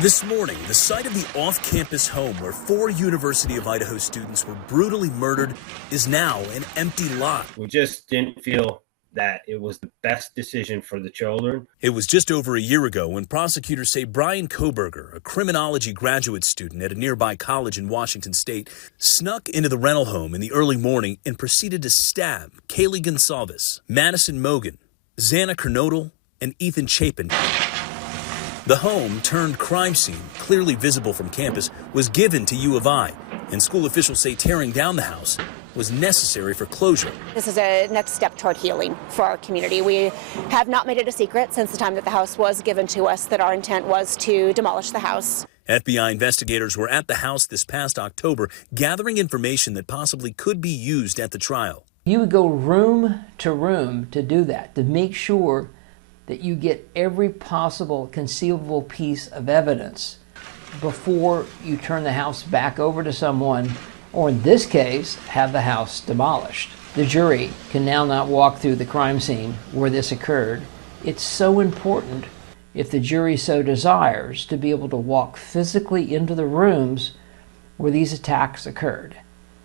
This morning, the site of the off-campus home where 4 University of Idaho students were brutally murdered is now an empty lot. We just didn't feel that it was the best decision for the children. It was just over a year ago when prosecutors say Brian Koberger, a criminology graduate student at a nearby college in Washington state, snuck into the rental home in the early morning and proceeded to stab Kaylee Gonsalves, Madison Mogan, Xana Kernodle, and Ethan Chapin. The home turned crime scene, clearly visible from campus, was given to U of I, and school officials say tearing down the house was necessary for closure. This is a next step toward healing for our community. We have not made it a secret since the time that the house was given to us that our intent was to demolish the house. FBI investigators were at the house this past October, gathering information that possibly could be used at the trial. You would go room to do that, to make sure that you get every possible conceivable piece of evidence before you turn the house back over to someone, or in this case, have the house demolished. The jury can now not walk through the crime scene where this occurred. It's so important, if the jury so desires, to be able to walk physically into the rooms where these attacks occurred.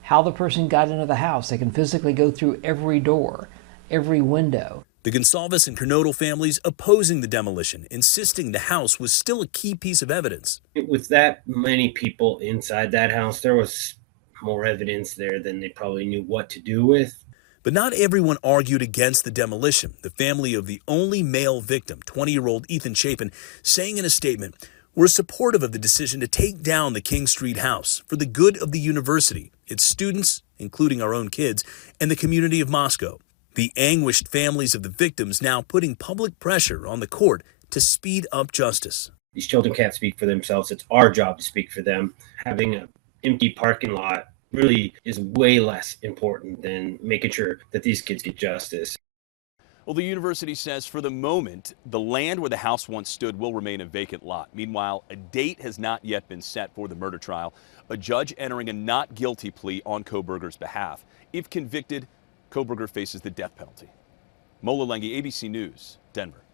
How the person got into the house. They can physically go through every door, every window. The Gonsalves and Kernodle families opposing the demolition, insisting the house was still a key piece of evidence. With that many people inside that house, there was more evidence there than they probably knew what to do with. But not everyone argued against the demolition. The family of the only male victim, 20-year-old Ethan Chapin, saying in a statement, "We're supportive of the decision to take down the King Street house for the good of the university, its students, including our own kids, and the community of Moscow." The anguished families of the victims now putting public pressure on the court to speed up justice. These children can't speak for themselves. It's our job to speak for them. Having an empty parking lot really is way less important than making sure that these kids get justice. Well, the university says for the moment, the land where the house once stood will remain a vacant lot. Meanwhile, a date has not yet been set for the murder trial, a judge entering a not guilty plea on Koberger's behalf. If convicted, Koberger faces the death penalty. Mola Lengi, ABC News, Denver.